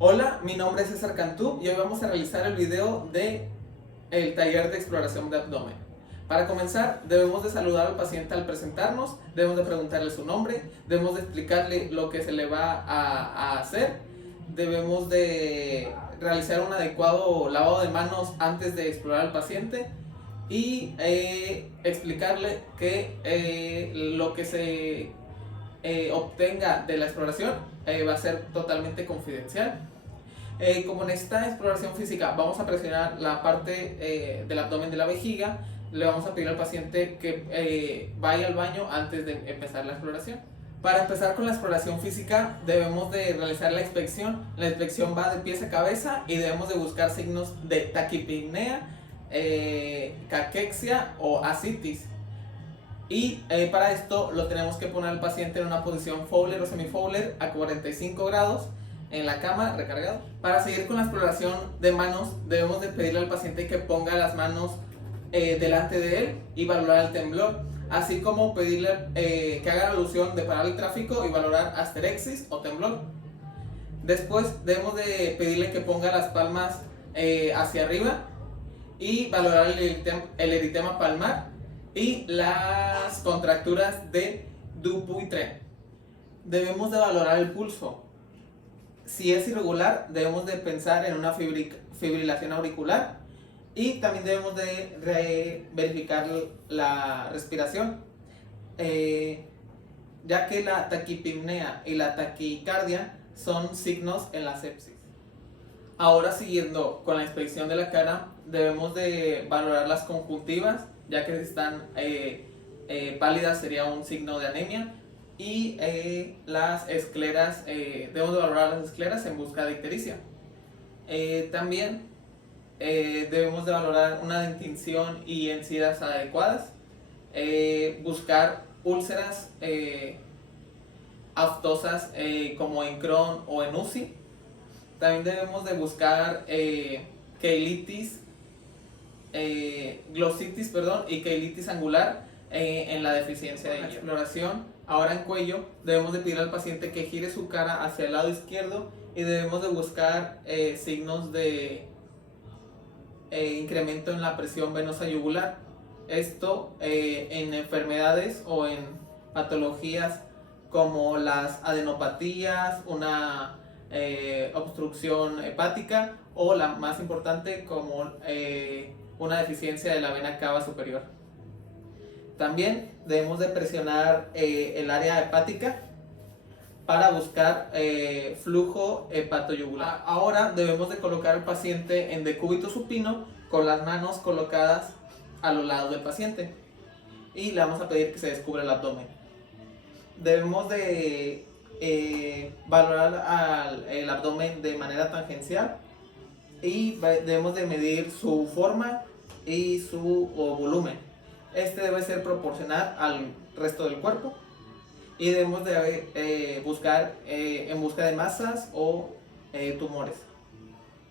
Hola, mi nombre es César Cantú y hoy vamos a realizar el video de el taller de exploración de abdomen. Para comenzar, debemos de saludar al paciente al presentarnos, debemos de preguntarle su nombre, debemos de explicarle lo que se le va a hacer, debemos de realizar un adecuado lavado de manos antes de explorar al paciente y explicarle que lo que se obtenga de la exploración va a ser totalmente confidencial. Como en esta exploración física vamos a presionar la parte del abdomen de la vejiga, le vamos a pedir al paciente que vaya al baño antes de empezar la exploración. Para empezar con la exploración física debemos de realizar la inspección. La inspección va de pies a cabeza y debemos de buscar signos de taquipnea, caquexia o ascitis. Y para esto lo tenemos que poner al paciente en una posición Fowler o semi-Fowler a 45 grados en la cama, recargado. Para seguir con la exploración de manos, debemos de pedirle al paciente que ponga las manos delante de él y valorar el temblor, así como pedirle que haga la alusión de parar el tráfico y valorar asterexis o temblor. Después debemos de pedirle que ponga las palmas hacia arriba y valorar el eritema palmar y las contracturas de Dupuytren. Debemos de valorar el pulso. Si es irregular, debemos de pensar en una fibrilación auricular y también debemos de verificar la respiración, ya que la taquipnea y la taquicardia son signos en la sepsis. Ahora, siguiendo con la inspección de la cara, debemos de valorar las conjuntivas, ya que si están pálidas sería un signo de anemia, y las escleras, debemos de valorar las escleras en busca de ictericia. También debemos de valorar una dentición y encías adecuadas, buscar úlceras aftosas como en Crohn o en UCI. También debemos de buscar queilitis, glositis, y queilitis angular en la deficiencia de hierro. Exploración, ahora en cuello, debemos de pedir al paciente que gire su cara hacia el lado izquierdo y debemos de buscar signos de incremento en la presión venosa yugular. Esto en enfermedades o en patologías como las adenopatías, una obstrucción hepática o la más importante como una deficiencia de la vena cava superior. También debemos de presionar el área hepática para buscar flujo hepatoyugular. Ahora debemos de colocar al paciente en decúbito supino con las manos colocadas a los lados del paciente y le vamos a pedir que se descubra el abdomen. Debemos de valorar el abdomen de manera tangencial y debemos de medir su forma y su volumen. Este debe ser proporcional al resto del cuerpo y debemos de buscar en busca de masas o tumores.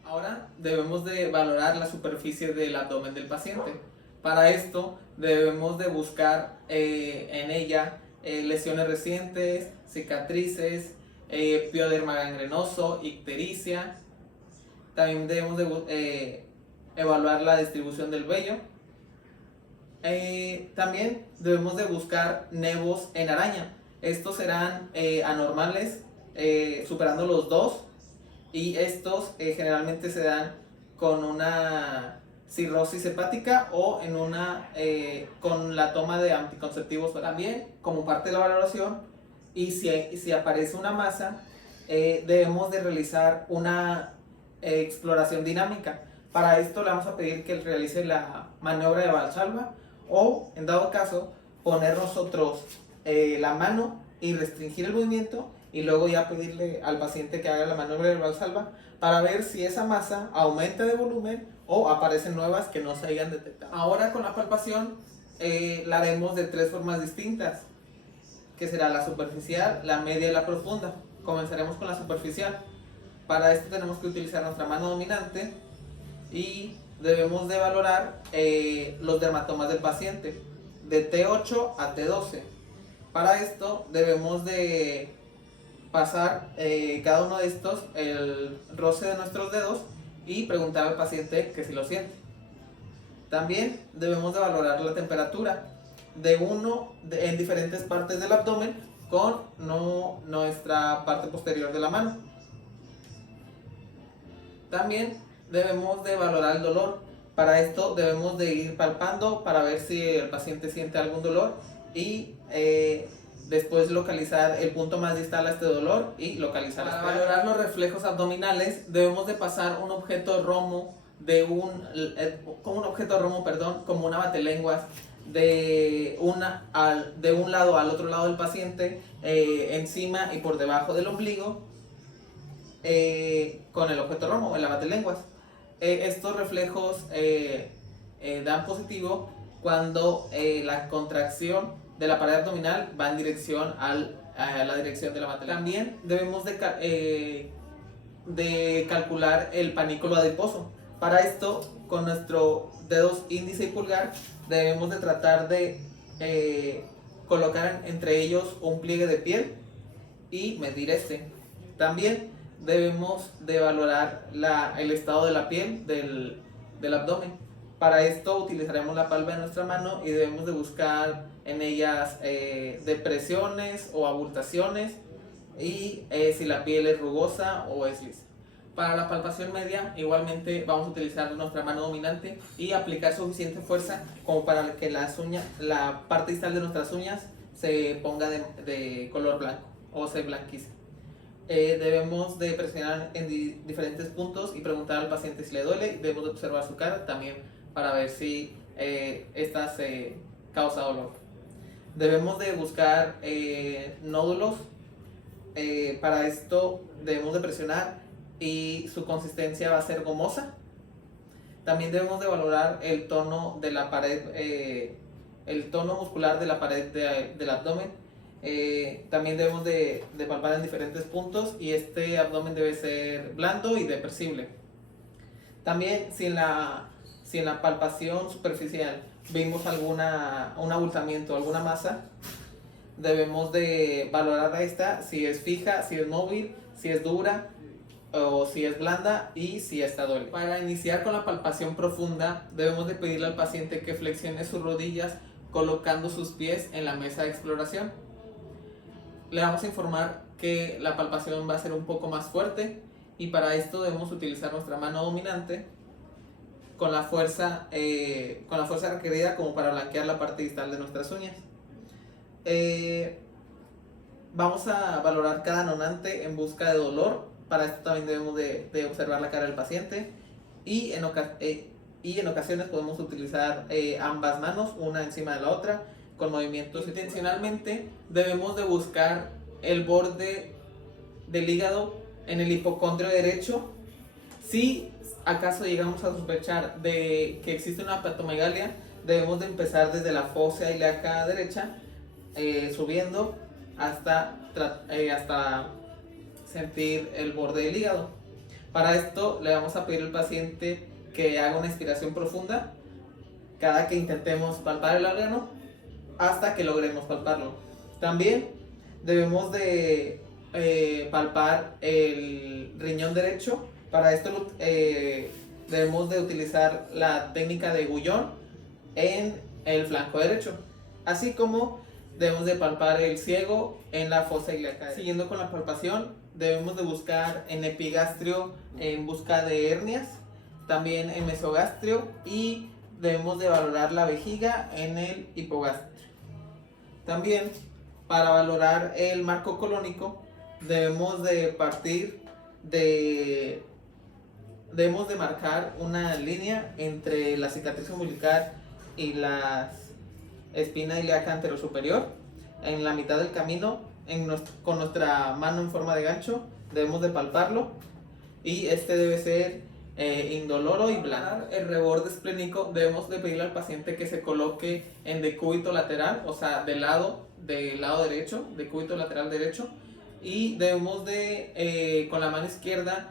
Ahora debemos de valorar la superficie del abdomen del paciente. Para esto debemos de buscar en ella lesiones recientes, cicatrices, pioderma gangrenoso, ictericia. También debemos de evaluar la distribución del vello. También debemos de buscar nevos en araña. Estos serán anormales, superando los 2, y estos generalmente se dan con una cirrosis hepática o en con la toma de anticonceptivos. También, como parte de la valoración, y si aparece una masa, debemos de realizar una exploración dinámica. Para esto le vamos a pedir que realice la maniobra de Valsalva o, en dado caso, poner nosotros la mano y restringir el movimiento y luego ya pedirle al paciente que haga la maniobra de Valsalva para ver si esa masa aumenta de volumen o aparecen nuevas que no se hayan detectado. Ahora, con la palpación la haremos de 3 formas distintas, que será la superficial, la media y la profunda. Comenzaremos con la superficial. Para esto tenemos que utilizar nuestra mano dominante y debemos de valorar los dermatomas del paciente de T8 a T12. Para esto debemos de pasar cada uno de estos, el roce de nuestros dedos, y preguntar al paciente que si lo siente. También debemos de valorar la temperatura en diferentes partes del abdomen con nuestra parte posterior de la mano. También debemos de valorar el dolor. Para esto debemos de ir palpando para ver si el paciente siente algún dolor y después localizar el punto más distal a este dolor y localizar. Para valorar los reflejos abdominales debemos de pasar un objeto romo como una batelenguas de un lado al otro lado del paciente, encima y por debajo del ombligo, con el objeto romo, el batelenguas. Estos reflejos dan positivo cuando la contracción de la pared abdominal va en dirección a la dirección de la batelenguas. También debemos de calcular el panículo adiposo. Para esto, con nuestros dedos índice y pulgar, debemos de tratar de colocar entre ellos un pliegue de piel y medir este. También debemos de valorar el estado de la piel del abdomen. Para esto utilizaremos la palma de nuestra mano y debemos de buscar en ellas depresiones o abultaciones y si la piel es rugosa o es lisa. Para la palpación media, igualmente vamos a utilizar nuestra mano dominante y aplicar suficiente fuerza como para que la parte distal de nuestras uñas se ponga de color blanco o se blanquice. Debemos de presionar en diferentes puntos y preguntar al paciente si le duele. Debemos de observar su cara también para ver si esta se causa dolor. Debemos de buscar nódulos. Para esto debemos de presionar y su consistencia va a ser gomosa. También debemos de valorar el tono de la pared, el tono muscular de la pared del abdomen. También debemos de palpar en diferentes puntos y este abdomen debe ser blando y depresible. También si en la palpación superficial vimos un abultamiento, alguna masa, debemos de valorar esta, si es fija, si es móvil, si es dura o si es blanda y si esta duele. Para iniciar con la palpación profunda, debemos de pedirle al paciente que flexione sus rodillas colocando sus pies en la mesa de exploración. Le vamos a informar que la palpación va a ser un poco más fuerte y para esto debemos utilizar nuestra mano dominante con la fuerza requerida como para blanquear la parte distal de nuestras uñas. Vamos a valorar cada donante en busca de dolor. Para esto también debemos de observar la cara del paciente y en ocasiones podemos utilizar ambas manos, una encima de la otra, con movimientos. Intencionalmente debemos de buscar el borde del hígado en el hipocondrio derecho. Si acaso llegamos a sospechar de que existe una hepatomegalia, debemos de empezar desde la fosa ilíaca derecha, subiendo hasta sentir el borde del hígado. Para esto le vamos a pedir al paciente que haga una inspiración profunda cada que intentemos palpar el órgano hasta que logremos palparlo. También debemos de palpar el riñón derecho. Para esto debemos de utilizar la técnica de Guyon en el flanco derecho, así como debemos de palpar el ciego en la fosa ilíaca. Siguiendo con la palpación, debemos de buscar en epigastrio en busca de hernias, también en mesogastrio, y debemos de valorar la vejiga en el hipogastrio. También para valorar el marco colónico debemos de marcar una línea entre la cicatriz umbilical y la espina ilíaca anterosuperior. En la mitad del camino, con nuestra mano en forma de gancho, debemos de palparlo y este debe ser indoloro y blando. El reborde esplénico debemos de pedirle al paciente que se coloque en decúbito lateral, o sea, del lado derecho, decúbito lateral derecho, y debemos de con la mano izquierda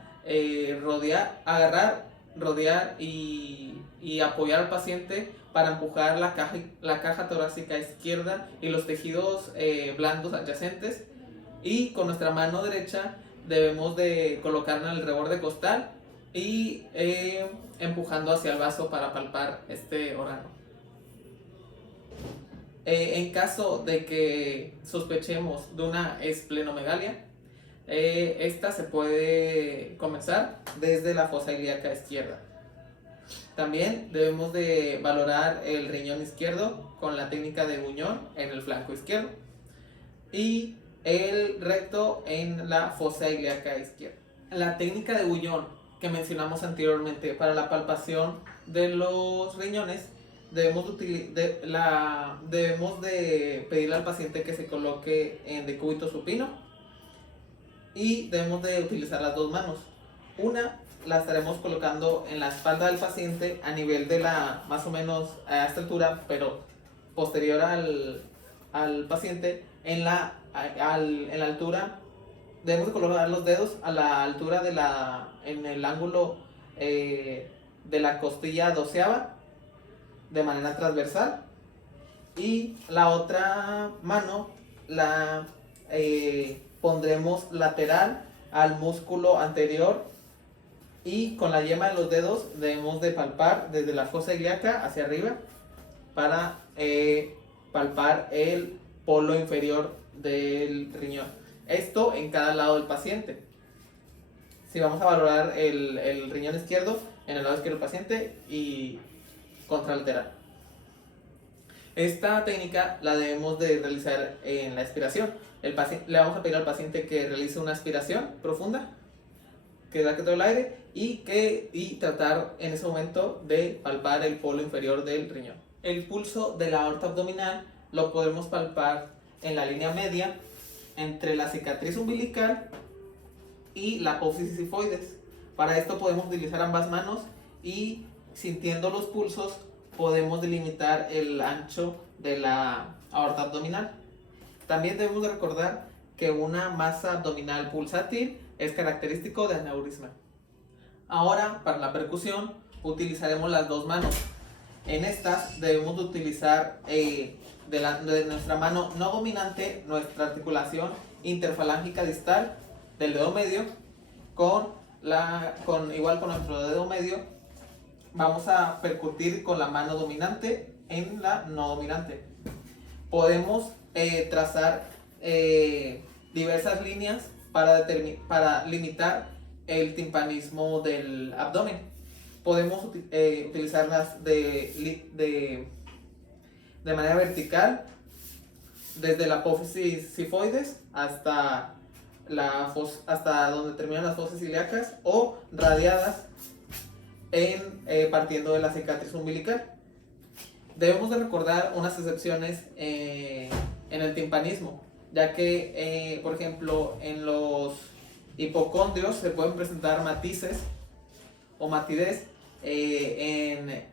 rodear y apoyar al paciente para empujar la caja torácica izquierda y los tejidos blandos adyacentes Y con nuestra mano derecha debemos de colocarla en el reborde costal y empujando hacia el vaso para palpar este órgano. En caso de que sospechemos de una esplenomegalia, esta se puede comenzar desde la fosa ilíaca izquierda. También debemos de valorar el riñón izquierdo con la técnica de Buñón en el flanco izquierdo y el recto en la fosa ilíaca izquierda. La técnica de Buñón que mencionamos anteriormente para la palpación de los riñones, debemos de pedirle al paciente que se coloque en decúbito supino y debemos de utilizar las dos manos. Una la estaremos colocando en la espalda del paciente a nivel de más o menos a esta altura, pero posterior al paciente, en la altura. Debemos de colocar los dedos a la altura en el ángulo de la costilla doceava de manera transversal, y la otra mano la pondremos lateral al músculo anterior, y con la yema de los dedos debemos de palpar desde la fosa ilíaca hacia arriba para palpar el polo inferior del riñón. Esto en cada lado del paciente. Si vamos a valorar el riñón izquierdo, en el lado izquierdo del paciente y contralateral. Esta técnica la debemos de realizar en la expiración. Le vamos a pedir al paciente que realice una aspiración profunda, que saque todo el aire y tratar en ese momento de palpar el polo inferior del riñón. El pulso de la aorta abdominal lo podemos palpar en la línea media entre la cicatriz umbilical y la apófisis sifoides. Para esto podemos utilizar ambas manos y, sintiendo los pulsos, podemos delimitar el ancho de la aorta abdominal. También debemos de recordar que una masa abdominal pulsátil es característico de aneurisma. Ahora, para la percusión, utilizaremos las dos manos. En estas debemos de utilizar de nuestra mano no dominante nuestra articulación interfalángica distal del dedo medio igual con nuestro dedo medio. Vamos a percutir con la mano dominante en la no dominante. Podemos trazar diversas líneas para limitar el timpanismo del abdomen. Podemos utilizarlas de manera vertical desde la apófisis sifoides hasta donde terminan las fosas ilíacas, o radiadas partiendo de la cicatriz umbilical. Debemos de recordar unas excepciones en el timpanismo, ya que por ejemplo en los hipocondrios se pueden presentar matices o matidez en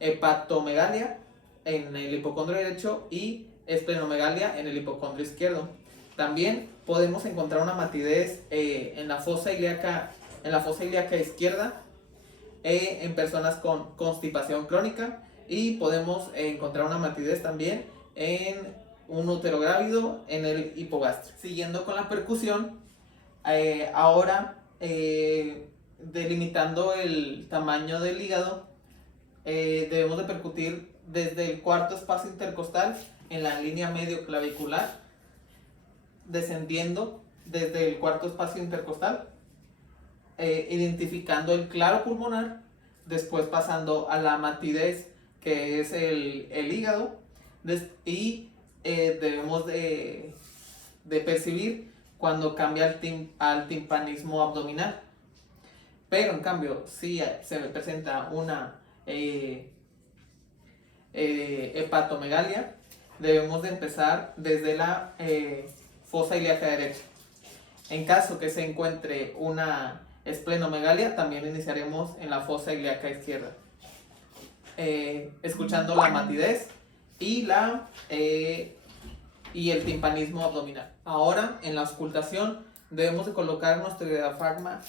hepatomegalia en el hipocondrio derecho y esplenomegalia en el hipocondrio izquierdo. También podemos encontrar una matidez en la fosa ilíaca izquierda en personas con constipación crónica, y podemos encontrar una matidez también en un útero grávido en el hipogástrico. Siguiendo con la percusión, ahora delimitando el tamaño del hígado, debemos de percutir desde el cuarto espacio intercostal en la línea medio clavicular, descendiendo desde el cuarto espacio intercostal, identificando el claro pulmonar, después pasando a la matidez que es el hígado, y debemos de percibir cuando cambia al timpanismo abdominal. Pero en cambio, si se presenta una hepatomegalia, debemos de empezar desde la fosa ilíaca derecha. En caso que se encuentre una esplenomegalia, también iniciaremos en la fosa ilíaca izquierda, escuchando la matidez y el timpanismo abdominal. Ahora, en la auscultación, debemos de colocar nuestro diafragma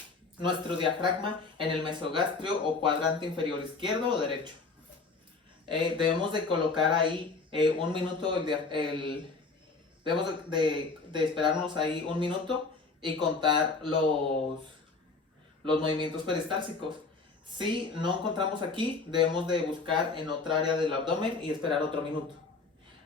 en el mesogastrio o cuadrante inferior izquierdo o derecho. Debemos de colocar ahí 1 minuto Debemos de esperarnos ahí un minuto y contar los movimientos peristálticos. Si no encontramos aquí, debemos de buscar en otra área del abdomen y esperar otro minuto.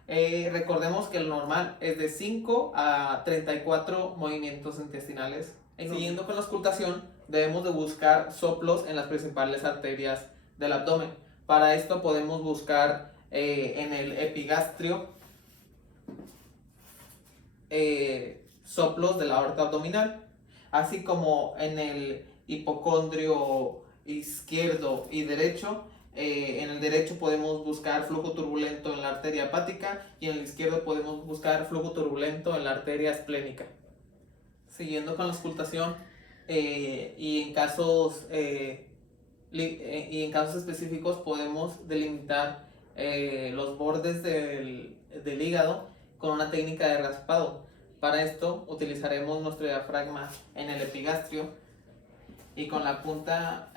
Recordemos que el normal es de 5 a 34 movimientos intestinales. Siguiendo con la auscultación, debemos de buscar soplos en las principales arterias del abdomen. Para esto podemos buscar en el epigastrio soplos de la aorta abdominal, así como en el hipocondrio izquierdo y derecho. En el derecho podemos buscar flujo turbulento en la arteria hepática y en el izquierdo podemos buscar flujo turbulento en la arteria esplénica. Siguiendo con la auscultación y en casos específicos podemos delimitar los bordes del hígado con una técnica de raspado. Para esto utilizaremos nuestro diafragma en el epigastrio y con la punta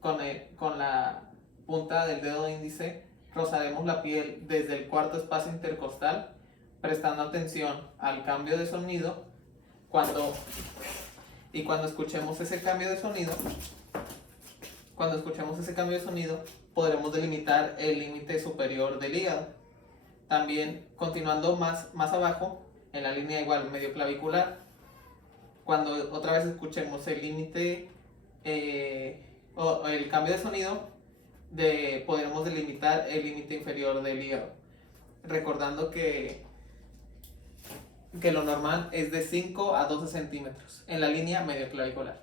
con la punta del dedo índice rozaremos la piel desde el cuarto espacio intercostal, prestando atención al cambio de sonido. Cuando escuchemos ese cambio de sonido, podremos delimitar el límite superior del hígado. También, continuando más abajo, en la línea igual medio clavicular, cuando otra vez escuchemos el límite o el cambio de sonido, podremos delimitar el límite inferior del hígado, recordando que lo normal es de 5 a 12 centímetros en la línea medio clavicular.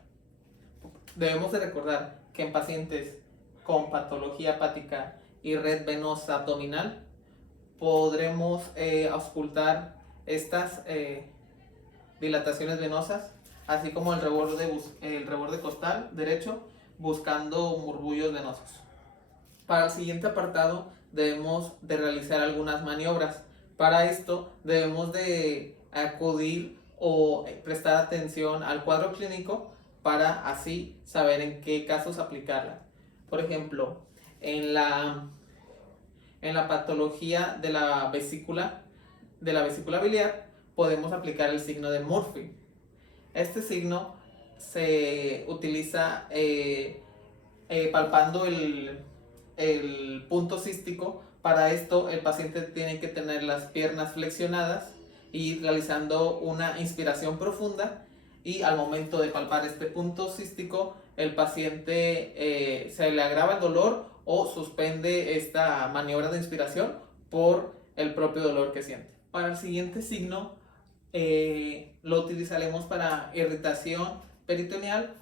Debemos de recordar que en pacientes con patología hepática y red venosa abdominal podremos auscultar estas dilataciones venosas, así como el reborde costal derecho, buscando murmullos venosos. Para el siguiente apartado debemos de realizar algunas maniobras. Para esto debemos de acudir o prestar atención al cuadro clínico para así saber en qué casos aplicarla. Por ejemplo, en la patología de la vesícula biliar podemos aplicar el signo de Murphy. Este signo se utiliza palpando el punto cístico. Para esto el paciente tiene que tener las piernas flexionadas y realizando una inspiración profunda, y al momento de palpar este punto cístico el paciente se le agrava el dolor o suspende esta maniobra de inspiración por el propio dolor que siente. Para el siguiente signo lo utilizaremos para irritación peritoneal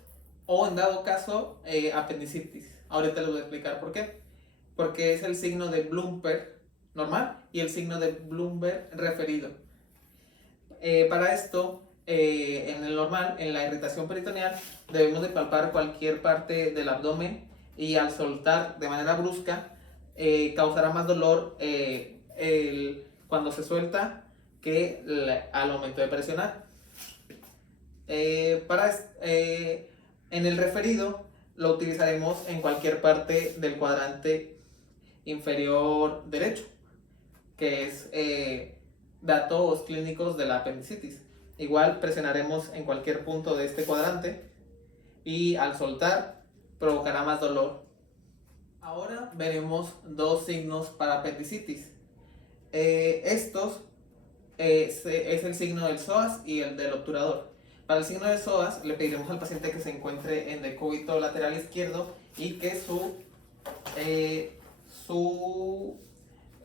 o, en dado caso, apendicitis. Ahorita les voy a explicar por qué. Porque es el signo de Blumberg normal y el signo de Blumberg referido. Para esto, en el normal, en la irritación peritoneal, debemos de palpar cualquier parte del abdomen y al soltar de manera brusca causará más dolor cuando se suelta que al momento de presionar. En el referido lo utilizaremos en cualquier parte del cuadrante inferior derecho, que es datos clínicos de la apendicitis. Igual presionaremos en cualquier punto de este cuadrante y al soltar provocará más dolor. Ahora veremos dos signos para apendicitis. Estos es el signo del psoas y el del obturador. Para el signo del psoas le pediremos al paciente que se encuentre en decúbito lateral izquierdo y que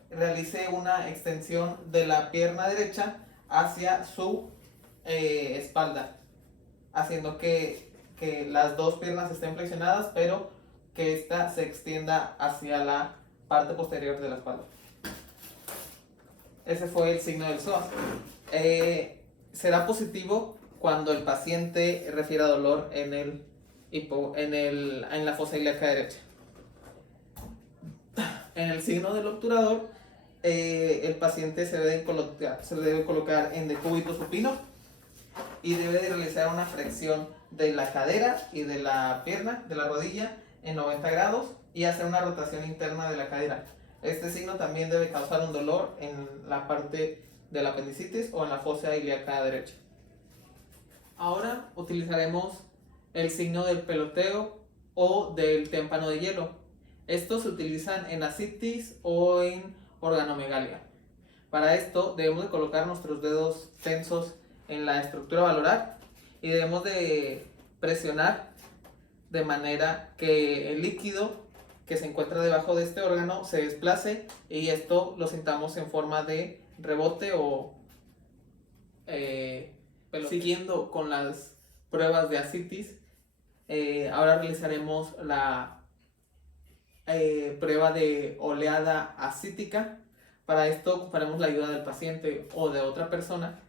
realice una extensión de la pierna derecha hacia su espalda, haciendo que las dos piernas estén flexionadas, pero que ésta se extienda hacia la parte posterior de la espalda. Ese fue el signo del psoas. Será positivo cuando el paciente refiera dolor en la fosa ilíaca derecha. En el signo del obturador, el paciente se debe colocar en decúbito supino y debe de realizar una flexión de la cadera y de la pierna, de la rodilla, en 90 grados y hacer una rotación interna de la cadera. Este signo también debe causar un dolor en la parte de la apendicitis o en la fosa ilíaca derecha. Ahora utilizaremos el signo del peloteo o del témpano de hielo. Estos se utilizan en ascitis o en organomegalia. Para esto debemos de colocar nuestros dedos tensos en la estructura valorar y debemos de presionar de manera que el líquido que se encuentra debajo de este órgano se desplace y esto lo sintamos en forma de rebote o siguiendo con las pruebas de ascitis. Ahora realizaremos la prueba de oleada ascítica. Para esto ocuparemos la ayuda del paciente o de otra persona,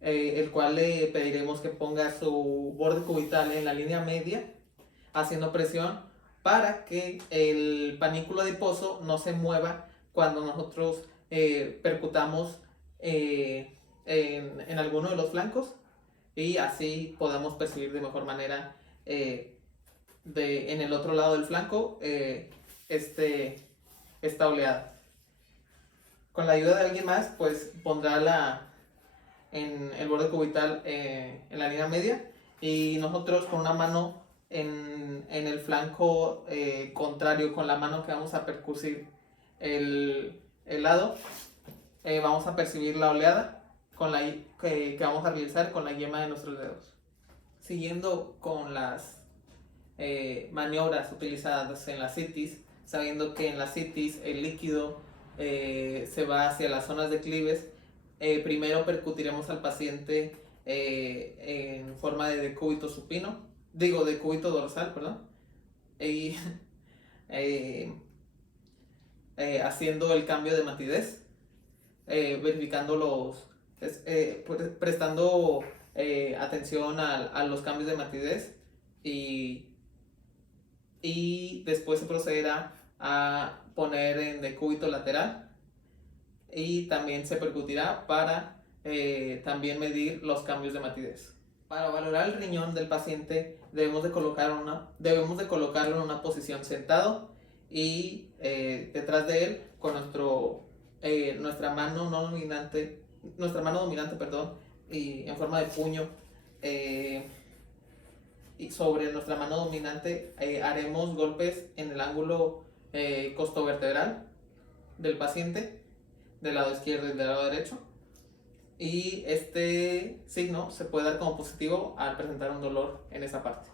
el cual le pediremos que ponga su borde cubital en la línea media, haciendo presión para que el panículo adiposo no se cuando nosotros percutamos en alguno de los flancos y así podamos percibir de mejor manera en el otro lado del flanco esta oleada. Con la ayuda de alguien más, pues pondrá en el borde cubital en la línea media y nosotros con una mano en el flanco contrario, con la mano que vamos a percutir el lado, vamos a percibir la oleada que vamos a realizar con la yema de nuestros dedos. Siguiendo con las maniobras utilizadas en la ascitis, sabiendo que en la ascitis el líquido se va hacia las zonas declives, primero percutiremos al paciente en forma de decúbito supino, decúbito dorsal, perdón, y haciendo el cambio de matidez, verificando prestando atención a los cambios de matidez y después se procederá a poner en decúbito lateral y también se percutirá para también medir los cambios de matidez. Para valorar el riñón del paciente debemos de colocarlo en una posición sentado y detrás de él con nuestra mano dominante, y en forma de puño, y sobre nuestra mano dominante haremos golpes en el ángulo costovertebral del paciente, del lado izquierdo y del lado derecho, y este signo se puede dar como positivo al presentar un dolor en esa parte.